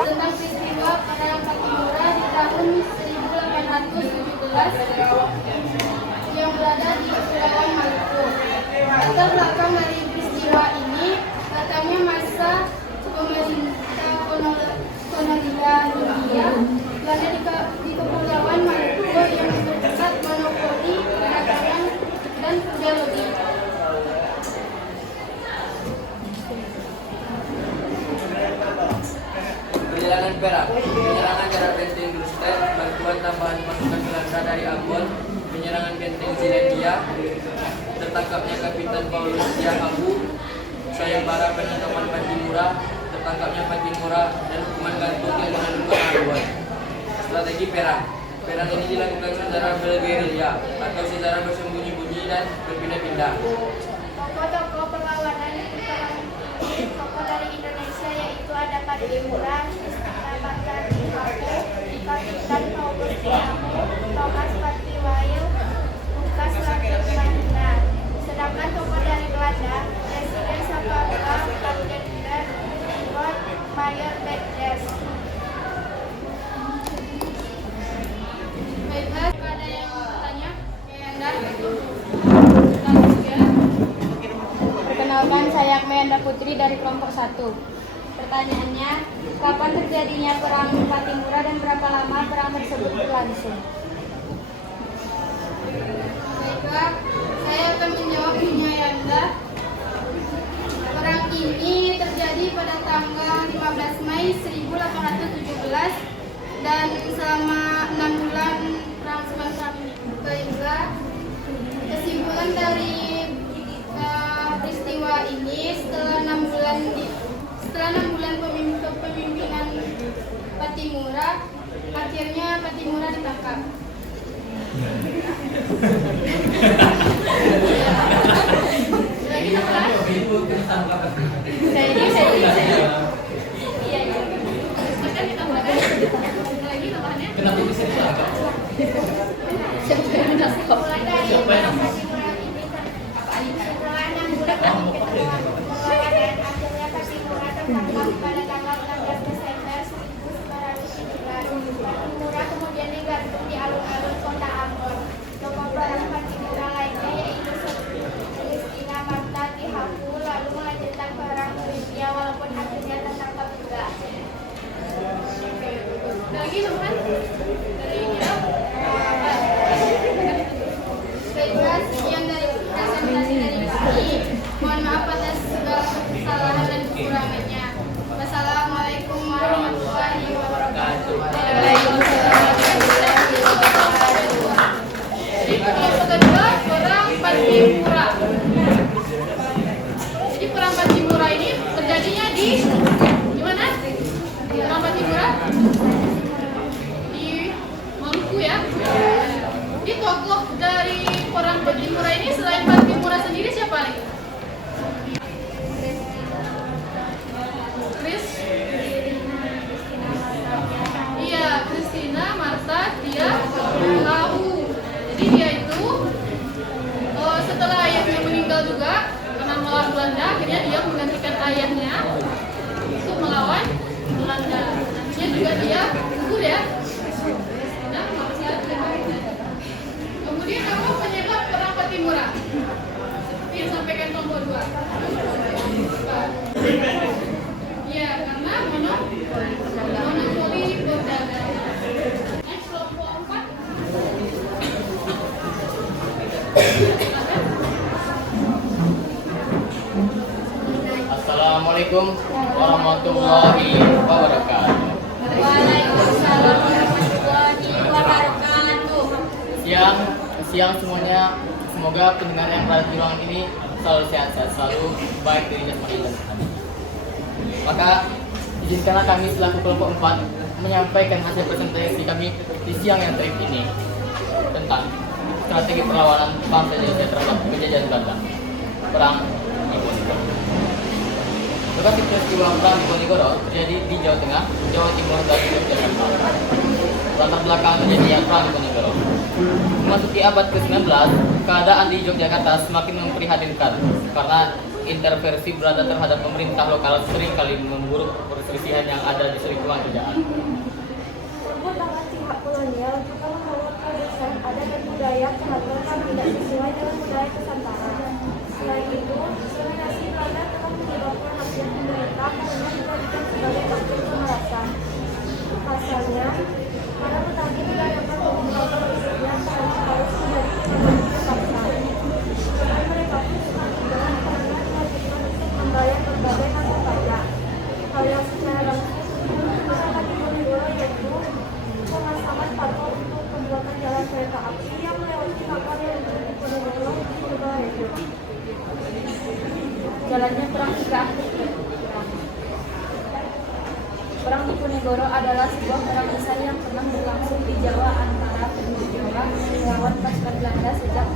tentang peristiwa Perang Patimura di tahun 1817 yang berada di Kepulauan Maluku. Latar belakang dari peristiwa ini katanya masa pemerintah kolonial Hindia Belanda di Kepulauan Maluku yang memperketat monopoli perdagangan dan geologi. Perjalanan Perak, penyerangan jarak benteng Gluster, bantuan tambahan pasukan Belanda dari Ambon, penyerangan benteng Zelandia, tertangkapnya Kapitan Paulus Yahabu, sayembara penangkapan Patimura, tertangkapnya Patimura, dan hukuman gantung yang menentukan Ambon. Strategi Perang. Perang ini dilakukan secara bergerilya atau secara bersembunyi-bunyi dan berpindah-pindah. Tokoh-tokoh perlawanan tokoh dari Indonesia yaitu ada Patimura, Kapitan Paulus Yahabu, Thomas Patiwail, Lukas Latina. Sedangkan tokoh dari Belanda, Presiden Sapabula, Kapten Lord Mayor Bedres. Baiklah, ada yang bertanya? Perkenalkan, saya Akmayanda Putri dari kelompok 1. Pertanyaannya, kapan terjadinya Perang Patimura dan berapa lama perang tersebut berlangsung? Baiklah, saya akan menjawab Yanda. Perang ini terjadi pada tanggal 15 Mei 1817 dan selama 6 bulan perang sebentar. Baiklah, kesimpulan dari peristiwa ini setelah 6 bulan kepemimpinan Patimura, akhirnya Patimura ditangkap. Kenapa bisa ditangkap? Siapa yang menangkap? Siapa yang Setelah 6 bulan perlawanan, akhirnya Patimura tertangkap pada tanggal 16 Desember 1917. Patimura kemudian digantung di alun-alun kota Ambon. Tokoh perang Patimura lainnya yaitu Christina Marta Tihapu lalu melanjutkan perang India walaupun akhirnya tertangkap juga. Lagi teman dari baiklah, sekian dari presentasi dari kami. Mohon maaf atas segala kesalahan dan kekurangannya. Wassalamualaikum warahmatullahi wabarakatuh. Waalaikumsalam warahmatullahi wabarakatuh. Belanda, akhirnya dia menggantikan ayahnya untuk melawan Belanda. Nantinya juga dia gugur ya. Nah, kemudian apa penyebab perang Patimura? Seperti yang sampaikan kelompok 2. Ya, karena monopoli perdagangan. Next, kelompok 4. Assalamualaikum warahmatullahi wabarakatuh. Waalaikumsalam warahmatullahi wabarakatuh. Siang semuanya. Semoga pendengar yang berada di ruangan ini selalu sehat-sehat, selalu baik dari jasmani dan rohani. Maka izinkanlah kami selaku kelompok 4 menyampaikan hasil presentasi kami di siang yang terik ini tentang strategi perlawanan bangsa Indonesia terhadap penjajahan Belanda. Perang Diponegoro. Lokasi peristiwa perang Diponegoro terjadi di Jawa Tengah, Jawa Timur, dan Yogyakarta. Latar belakang terjadinya perang Diponegoro. Memasuki abad ke-19, keadaan di Yogyakarta semakin memprihatinkan karena intervensi Belanda terhadap pemerintah lokal seringkali memburuk perselisihan yang ada di lingkungan kerajaan. Perbuatan pihak kolonial juga membawa kebiasaan adat dan budaya keraton yang tidak sesuai dengan budaya Nusantara. Selain itu, dominasi Belanda telah menyebabkan hasil pemerintah karena dijadikan sebagai faktor pemerasan. Pasalnya, para petani dilayangkan membuka perselisihan karena harus menjadi petani terpaksa. Dan mereka pun semakin berat karena diwajibkan untuk membayar berbagai macam pajak. Hal yang secara langsung menyebabkan Diponegoro yaitu pemasangan patok untuk pembuatan jalan kereta api yang melewati makam yang di Diponegoro di Purbalingga. Jalannya perang hingga akhir perang. Perang Diponegoro adalah sebuah perang besar yang pernah berlangsung di Jawa antara penduduk Jawa melawan pasukan Belanda sejak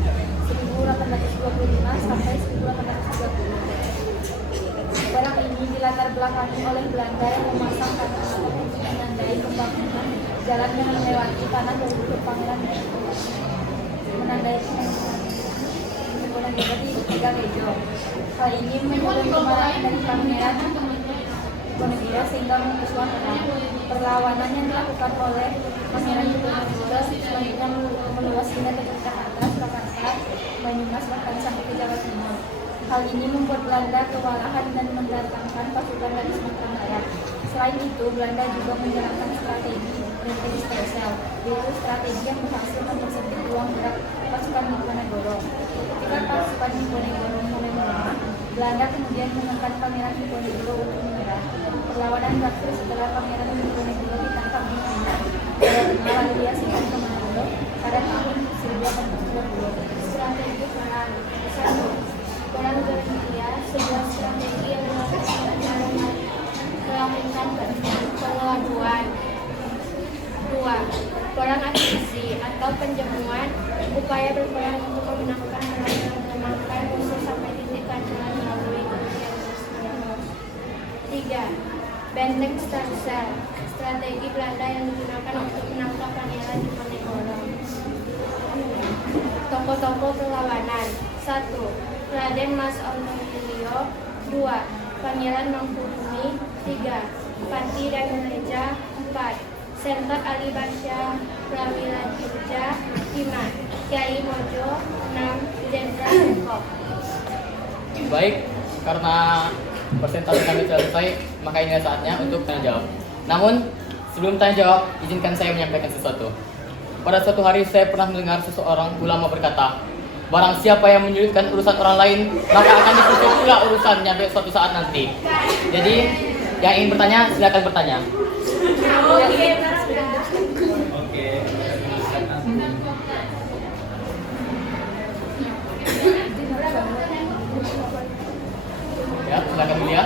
1825 sampai 1830. Perang ini dilatar belakangi oleh Belanda yang memasang kata untuk menandai pembangunan jalan yang melewati tanah leluhur Pangeran menandai Diponegoro di Tegarejo. Hal ini menimbulkan kemarahan dari Pangeran Diponegoro sehingga mengusulkan perlawanan yang dilakukan oleh Pangeran Diponegoro selanjutnya meluas hingga ke Jakarta, Surakarta, Banyumas bahkan sampai ke Jawa Timur. Hal ini membuat Belanda kewalahan dan mendatangkan pasukan dari Sumatera Barat. Selain itu, Belanda juga menjalankan strategi Brandsen, yaitu strategi yang berhasil mempersempit ruang gerak pasukan Diponegoro. Ketika pasukan Diponegoro mulai melemah, Belanda kemudian menekan Pangeran Diponegoro untuk menyerah. Perlawanan berakhir setelah Pangeran Diponegoro ditangkap di Manyar, Jawa Tengah, lalu dia singgah ke Manado pada tahun 1820. Strategi perang. 1. Perang gerilya, sebuah strategi yang melakukan pengelabungan. 2. Perang akuisisi atau penjemuan, upaya berperang untuk memenangkan musuh sampai titik kehancuran melalui kemudian bersenjata. 3. Benteng Stansel, strategi Belanda yang digunakan untuk menangkap Pangeran Diponegoro. Tokoh-tokoh perlawanan. 1. Raden Mas Onofrio. 2. Pangeran Mangkubumi. 3. Pati dan Reja. 4. Sentot Ali Basyah Prawiraja. 5. Kiai Mojo. 6. Jenderal Teko. Baik, karena presentasi kami selesai, maka ini saatnya untuk tanya jawab. Namun, sebelum tanya jawab, izinkan saya menyampaikan sesuatu. Pada suatu hari saya pernah mendengar seseorang ulama berkata, barang siapa yang menyulitkan urusan orang lain, maka akan disusul pula urusannya suatu saat nanti. Jadi, yang ingin bertanya, silakan bertanya. Ya, silakan Yulia.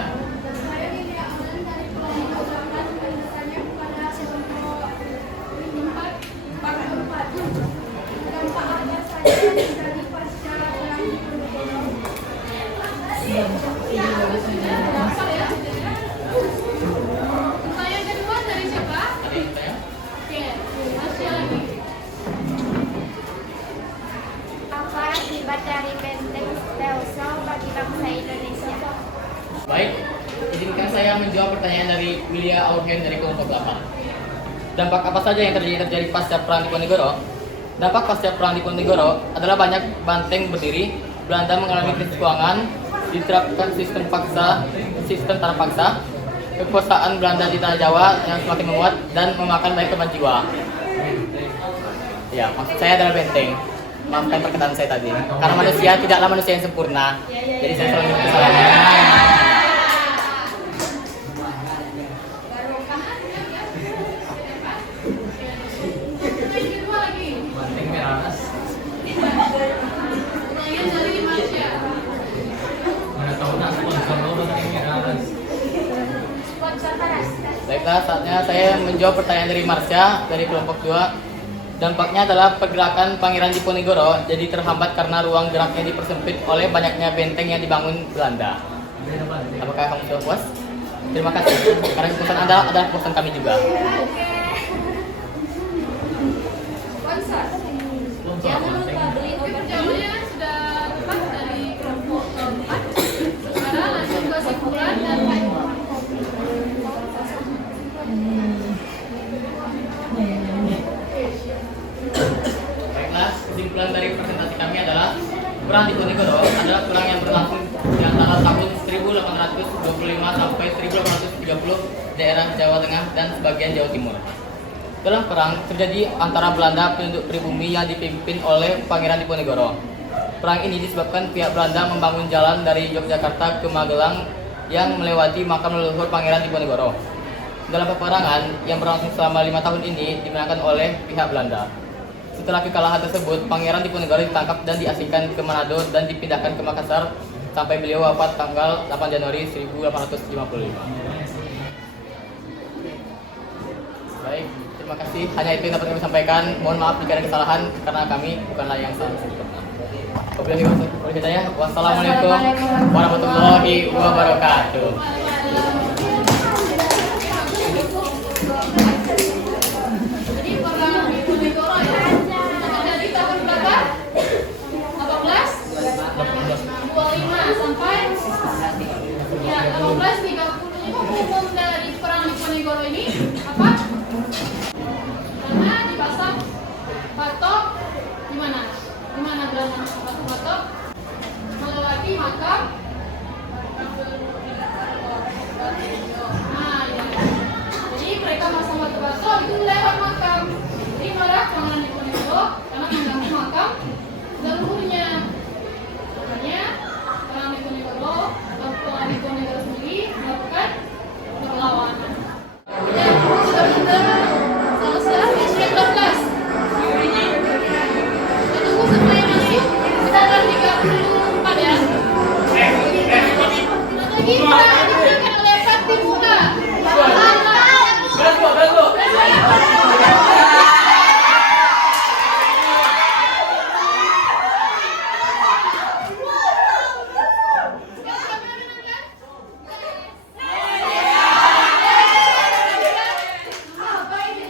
Pertanyaan kedua dari siapa? Ada yang bertanya? Oke, masih lagi. Apa akibat dari benteng Stelsel bagi bangsa Indonesia? Baik, izinkan saya menjawab pertanyaan dari Willia Aurgen dari kelompok 8. Dampak apa saja yang terjadi pasca perang Diponegoro? Dampak pasca perang Diponegoro adalah banyak banteng berdiri, Belanda mengalami krisis keuangan, diterapkan sistem tanah paksa, kekuasaan Belanda di tanah Jawa yang semakin menguat dan memakan banyak korban jiwa. Ya, maksud saya adalah benteng. Maafkan perkataan saya tadi. Karena manusia tidaklah manusia yang sempurna. Jadi saya selalu minta kesalahan. Yang kedua lagi. Banteng Meranas. Pertanyaan dari Marsha. Mana tahu nak sponsor lo Banteng Meranas. Sponsor panas. Baiklah, saatnya saya menjawab pertanyaan dari Marsha dari kelompok 2. Dampaknya adalah pergerakan Pangeran Diponegoro jadi terhambat karena ruang geraknya dipersempit oleh banyaknya benteng yang dibangun Belanda. Apakah kamu sudah puas? Terima kasih. Karena kepuasan Anda adalah kepuasan kami juga. Sponsor. Jangan lupa beli obat Jawabannya sudah tepat dari kelompok keempat. Sekarang langsung ke kesimpulan dan Baiklah, kesimpulan dari presentasi kami adalah Perang Diponegoro adalah perang yang berlangsung di antara tahun 1825 sampai 1830 daerah Jawa Tengah dan sebagian Jawa Timur. Dalam perang terjadi antara Belanda penduduk pribumi yang dipimpin oleh Pangeran Diponegoro. Perang ini disebabkan pihak Belanda membangun jalan dari Yogyakarta ke Magelang yang melewati makam leluhur Pangeran Diponegoro. Dalam peperangan yang berlangsung selama 5 tahun ini dimenangkan oleh pihak Belanda. Setelah kekalahan tersebut, Pangeran Diponegoro ditangkap dan diasingkan ke Manado dan dipindahkan ke Makassar sampai beliau wafat tanggal 8 Januari 1855. Baik, terima kasih. Hanya itu yang dapat kami sampaikan. Mohon maaf jika ada kesalahan karena kami bukanlah yang salah sempurna. Wassalamualaikum warahmatullahi wabarakatuh. jadi perang Diponegoro ya. Terjadi tahun berapa? 1825 sampai ya 1830. Ini umum dari perang Diponegoro ini apa? Karena dipasang patok di mana? Di mana Belanda pasang patok? Melewati makam. Nah, ya. Jadi mereka pasang batu-batu itu lewat makam. Jadi marah Pangeran Diponegoro karena mengganggu makam leluhurnya. Makanya Pangeran Diponegoro sendiri melakukan perlawanan. Ya, sudah selesai. Sudah 12. Kita tunggu semua yang masuk. Kita ada 34 ya. Lagi kita diberikan oleh Sakti Muda. Jadi